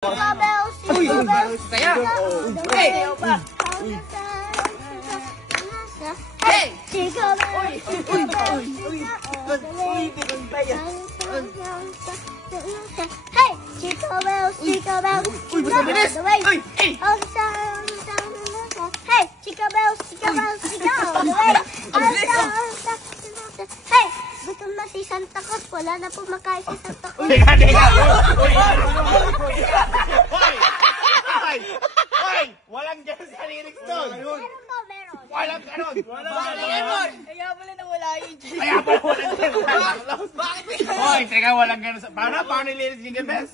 Kaya? Hey! Hey! Chico bells, Chico bells, Uy, basta bilis! Ay! Ay! Hey! Chico bells, Chico bells, Chico all the way! Hey! Gutom na si Santa Claus. Wala na po makain si Santa Claus. Teka! Hoy! Walang dyan sa lyrics doon! Meron po, meron. Walang ganon! Kaya pala nawala yung Chico. Kaya pa walang ganon! Bakit? Hoy! Teka, walang ganon. Paano yung lyrics ni Bes?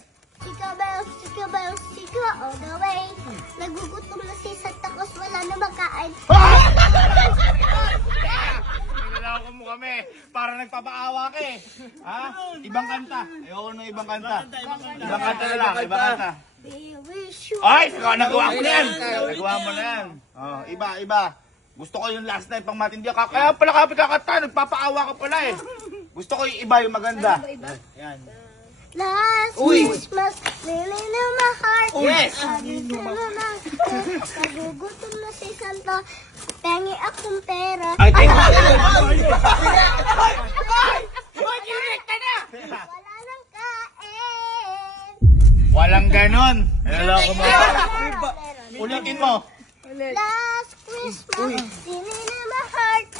Chico bells, Chico all the way. Nagugutom na si Santa Claus. Wala na makain. Nilalaw mo kami. Para nagpapaawa ka eh. Ha? Ibang kanta. Ayoko ng ibang kanta. Ibang kanta na lang. Ibang kanta. We wish you. Ay! Nagawa mo na yan. Nagawa mo na yan. Oh, iba. Gusto ko yung last night pang matindi. Kaya pala kapit kakanta. Nagpapaawa ka pala eh. Gusto ko yung iba, yung maganda. Yan. Last Christmas, feeling in my heart. Yes! Nagugutom na si Santa. Pengi akong pera. Ay, teka! Wala nang kain. Walang ganon. Nilalaw mo. Meron. Ulitin mo. Last Christmas, feeling in my heart.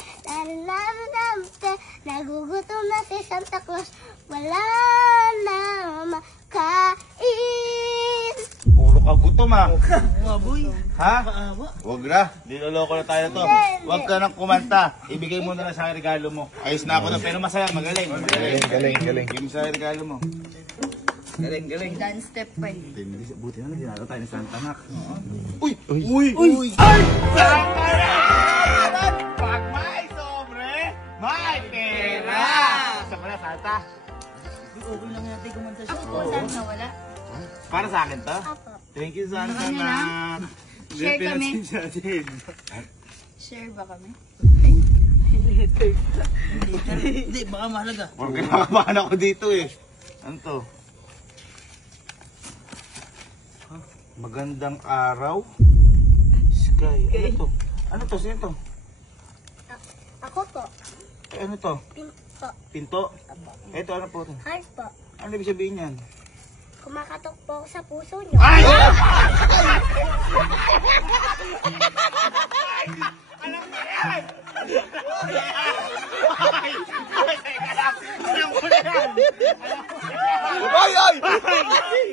Nagugutom na si Santa Claus. Wala na makain. Puro ka gutom ah. Maboy. Ha? Huwag na. Niloloko na tayo to. Huwag ka nang kumanta. Ibigay mo na lang sa regalo mo. Ayos na ako na. Pero masaya. Magaling. Galing. Give mo sa regalo mo. Galing. Dance step pa eh. Buti na lang. Dinalo tayo ni Santa Mac. Uy! Ay! Santa na! Pag may sobre, may pera! Gusto mo na, Santa? Okay lang natin kumanta siya. Ako, Santa, wala. Para sa akin to? Apo. Thank you, Santa Ano na. Share kami. Natin. Share ba kami? Hindi, baka mahalaga. Huwag kinakabahan ako dito eh. Ano to? Huh? Magandang araw? Sky. Ano to? Ano to? Sino to? Ako po. Ano to? Pinto. Pinto? Ito, ano po to? Heart po. Ano ibig sabihin yan? Kumakatok po ako sa puso nyo. Ay! Alam mo yan! Ay! Teka lang! Alam ko na yan! Ay!